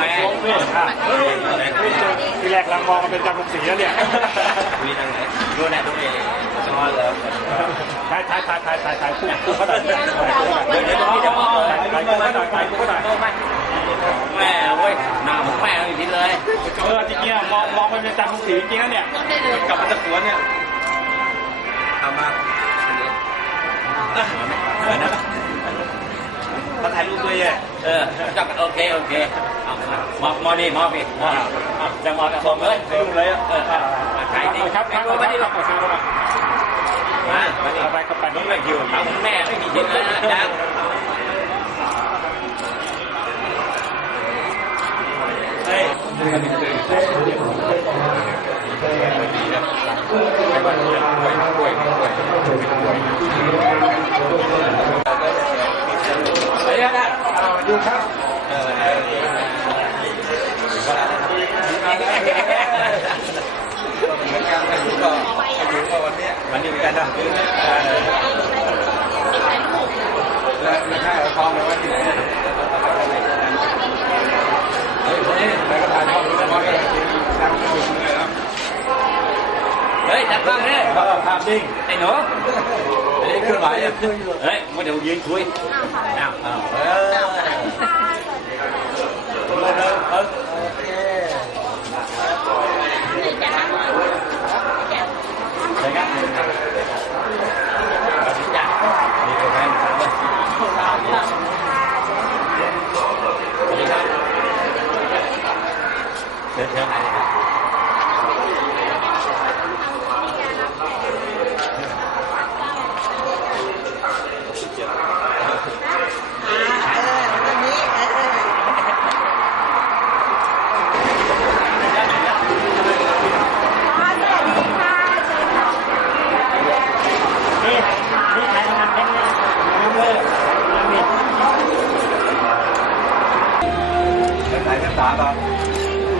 แม่ทีแรกลังมองมันเป็นจำลงสีแล้วเนี่ยมีทางไหนดูแน่ดูเองนอนเลยถ่ายถ่ายถ่ายถ่ายถ่ายถ่ายคู่คู่เขาหน่อยเดี๋ยวเดี๋ยวพี่จะมองถ่ายถ่ายคู่เขาหน่อยถ่ายคู่เขาหน่อยแม่เว้ยหน้าผมแม่อีกทีเลยเออจริงๆมองมองมันเป็นจำลงสีจริงๆแล้วเนี่ยกลับมาจากสวนเนี่ยทำมาเหมือนนะมาถ่ายรูปด้วยเออจับโอเคโอเค เอมอนี่มอพี่มอจะมอกับผมเลยรูปเลยออถ่ายดิครับครับไม่ได้ที่หรอกขอซื้อมามามาดิเอาไปเข้าไปน้องไม่คิวเอาแม่ไม่มีชิ้นแล้วนะเฮ้ยเฮ้ยนะดูครับเหมือนกันอา ยุก็อายุก็วันนี้วันนี้มีการดังขึ้นแล้วแล้วค่ายเอาทองไปไว้ที่ไหนเฮ้ยคนนี้แล้วก็ถ่ายทอดรู้แล้วว่าจะดังขึ้นเลยครับเฮ้ยจับบ้างเนี่ยภาพนิ่งไอ้หนูอันนี้เคลื่อนไหวอะเฮ้ยมาเดี๋ยวยืนคุยอ้าวอ้าวเออเออเออ ใช่ครับนี่ก็แม่นครับสวัสดีครับเชิญเชิญไหนครับนี่นี่ใครทำเป็นน้ำเลยน้ำมีเป็นไหนเป็นสามเหรอเป็นสามเป็นสองแล้วเหรอน้ำเยอะอ่าอ่าเฉพาะก่อนก่อนที่เราพ้นน้ำมันมาเป็นมากับพระมากับพระติดตามรถได้ดิมาต้องถ่ายรูปก่อนมารถนะ ถ่าย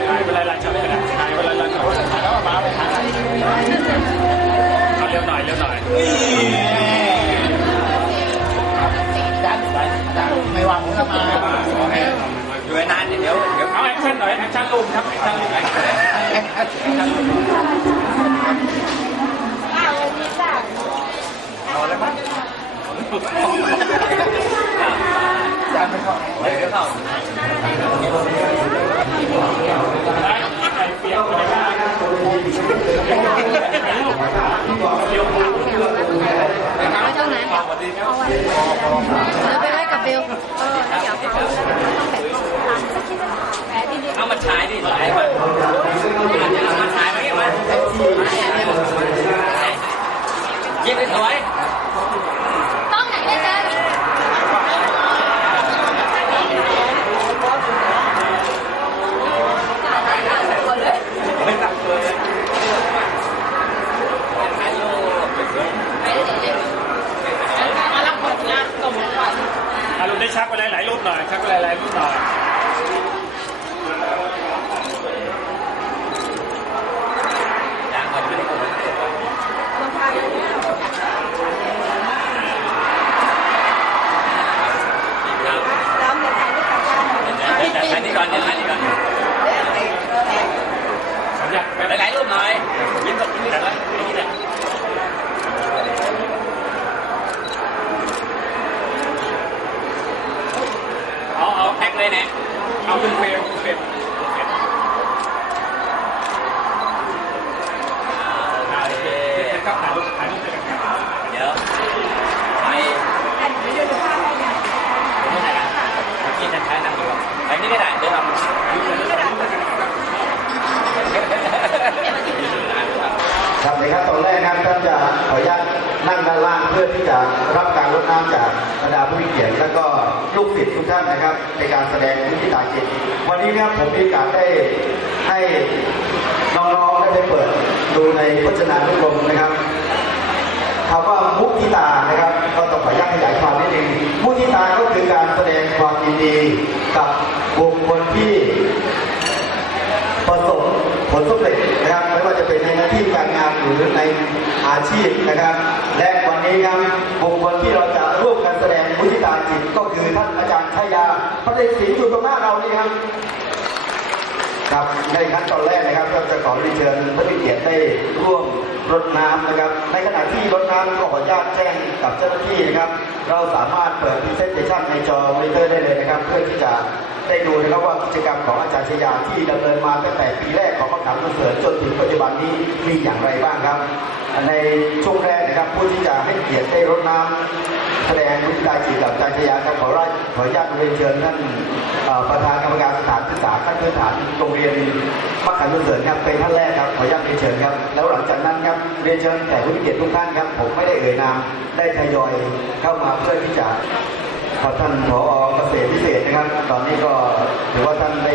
ไม่วางผมจะมาอยู่นานเดี๋ยวเดี๋ยวเอาแอคชั่นหน่อยแอคชั่นรูปครับแอคชั่นรูปแอคชั่นรูป เดี๋ยวเข้า ไอ้เปียกไม่ได้ถ่ายรูปเร็ว เอาช่องไหนเอาวัน แล้วไปไล่กับเบลเออแล้วเดี๋ยวเขาต้องแบบแผลที่ดีเอามาฉายดิฉายมาเอามาฉายมาเนี่ยมายิ้มสวย ต้องไหนได้เจอ ไม่ตักตัวเลยถ่ายรูป มารับผลงานสมก่อน อารมณ์ได้ชักไปหลายรูปหน่อยชักไปหลายรูปหน่อย ยางก่อนไม่ได้กดครับ แล้วมีถ่ายรูปกับกัน เดี๋ ยวถ่ายนี่ก่อนเดี๋ยวถ่ายนี่ก่อน สัญญาไป หลายๆรูปหน่อยยิ้มแบบนี้เลยนี่แหละ เอาเอา แพ็คเลยเนี่ย เอาเป็นเฟรมเฟรม โอเค ครับถ่ายรูปถ่ายรูปด้วยกันครับ เดี๋ยวไปไม่ได้ที่จะใช้นั่งอยู่ไปนี่ก็ได้เดี๋ยวทำ ครับในขั้นตอนแรกครับท่าน จะขออ นั่งด้านล่างเพื่อที่จะรับการรดน้ำจากบรรดาผู้มีเกียรติและก็ลูกศิษย์ทุกท่านนะครับ ในการแสดงวิธีตาจิต วันนี้นะครับผมมีโอกาสได้ให้น้องๆได้ไปเปิดดูในพจนานุกรมนะครับคำว่ามุทิตานะครับก็ต้องขออนุญาตขยายความนิดนึงมุทิตาก็คือการแสดงความยินดีกับบุคคลที่ประสบผลสำเร็จนะครับไม่ว่าที่การงานหรือในอาชีพนะครับ และวันนี้ครับบุคคลที่เราจะร่วมกันแสดงมุทิตาจิตก็คือท่านอาจารย์ชายาพระเดชศรีอยู่ตรงหน้าเรานี่ครับ ครับในขั้นตอนแรกนะครับก็จะขอเรียนเชิญท่านผู้เกียรติได้ร่วมรดน้ำนะครับ ในขณะที่รดน้ำก็ขออนุญาตแจ้งกับเจ้าหน้าที่นะครับ เราสามารถเปิดพิเศษชันในจอมอนิเตอร์ได้เลยนะครับ เพื่อที่จะได้ดูนะครับว่ากิจกรรมของอาจารย์ชยาที่ดำเนินมาตั้งแต่ปีแรกของมะขามเสิร์ตจนถึงปัจจุบันนี้มีอย่างไรบ้างครับ ในช่วงแรกนะครับผู้ที่จะให้เกียรติได้รดน้ำ แสดงวิทยาจิตกับอาจรย์ชยาครับขอรับขออนุญาตเรียนเชิญท่านประธานกรรมการสถานศึกษาขั้นพื้นฐานโรงเรียนมัคคันลุเสริญครับเป็นท่านแรกครับขออนุญาตเรียนเชิญครับ แล้วหลังจากนั้นครับเรียนเชิญแขกผู้มีเกียรติทุกท่านครับ ผมไม่ได้เอ่ยนามได้ทยอยเข้ามาเพื่อที่จะขอท่านผอเกษตรพิเศษนะครับ ตอนนี้ก็ถือว่าท่านได้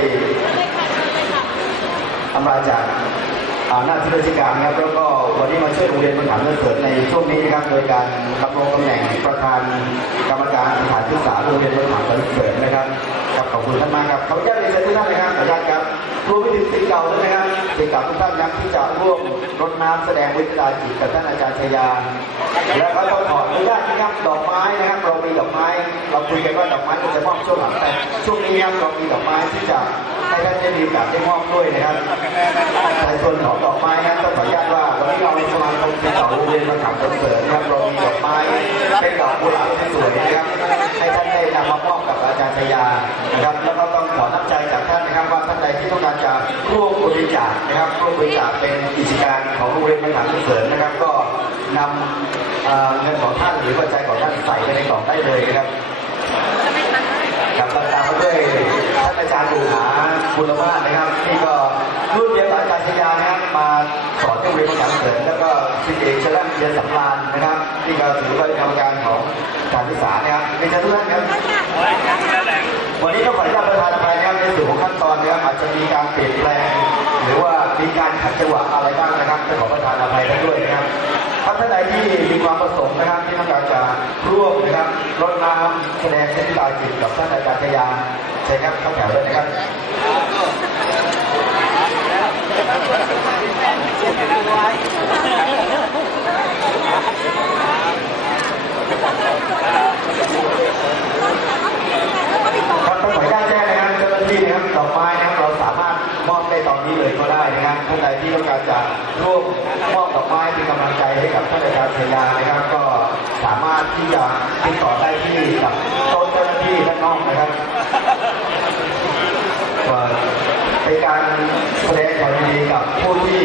อำลาจาก หน้าที่ราชการนะครับแล้วก็วันนี้มาช่วยโรงเรียนบริหารเงินเสริมในช่วงนี้นะครับโดยการดำรงตำแหน่งประธานกรรมการสถานศึกษาโรงเรียนบริหารเงินเสริมนะครับครับขอบคุณท่านมากครับขออนุญาตเรียนเชิญทุกท่านนะครับขออนุญาตครับรวมไปถึงศิษย์เก่าด้วยนะครับศิษย์เก่าทุกท่านนะครับที่จะร่วมรดน้ำแสดงวิทยาจิตกับท่านอาจารย์ชยาและก็ต้องขออนุญาตนะครับดอกไม้นะครับเรามีดอกไม้ เราคุยกันว่าดอกไม้เราจะมอบช่วงหลังแต่ช่วงนี้นะครับเรามีดอกไม้ที่จะ ให้ท่านได้มีโอกาสได้มอบด้วยนะครับในส่วนของดอกไม้นะครับต้องขออนุญาตว่าวันนี้เราในสมาคมเป็นดอโรงเรียนมาถามคอนเสิร์ตนะครับเรามีดอกไม้เป็นดอกกุหลาบที่สวยนะครับให้ท่านได้นำมามอบกับอาจารย์ชยานะครับแล้วก็ต้องขอน้ำใจจากท่านนะครับว่าท่านใดที่ต้องการจะร่วมบริจาคนะครับร่วมบริจาคเป็นกิจการของโรงเรียนมาถามคอนเสิร์ตนะครับ ก็นำเงินของท่านหรือปัจจัยของท่านใส่ไปในกล่องได้เลยนะครับ ร่วมนะครับรดน้ำแสดงเส้นตายจิตกับท่านอาจารย์ชยาใช่ครับเข้าแถวเลยนะครับครับต้องขออนุญาตแจ้งนะครับเจ้าหน้าที่นะครับดอกไม้นะครับเราสามารถมอบได้ตอนนี้เลยก็ได้นะครับท่านใดที่ต้องการจะร่วมมอบดอกไม้เป็นกำลังใจให้กับท่านอาจารย์ชยานะครับก็ สามารถที่จะติดต่อได้ที่กับต๊ะเจ้าหน้าที่ด้านนอกนะครับว่าเป็นการแสดงความยินดีกับผู้ที่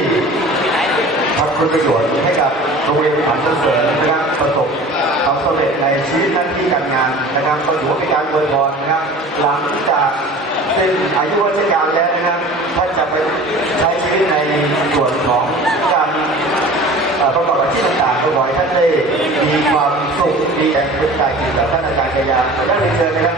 ทำคุณประโยชน์ให้กับโรงเรียนผ่านเสริมนะครับประสบความสำเร็จในชีวิตหน้าที่การงานนะครับก็ถือว่าเป็นการอวยพรนะครับ หลังจากสิ้นอายุราชการแล้วนะครับท่านจะไปใช้ชีวิตในส่วนของการ ประกอบอาชีพต่างๆก็ขอยท่านได้มีความสุขมีแรงเป็นใจกับท่านอาจารย์กายาได้เรียนเชิญนะครับ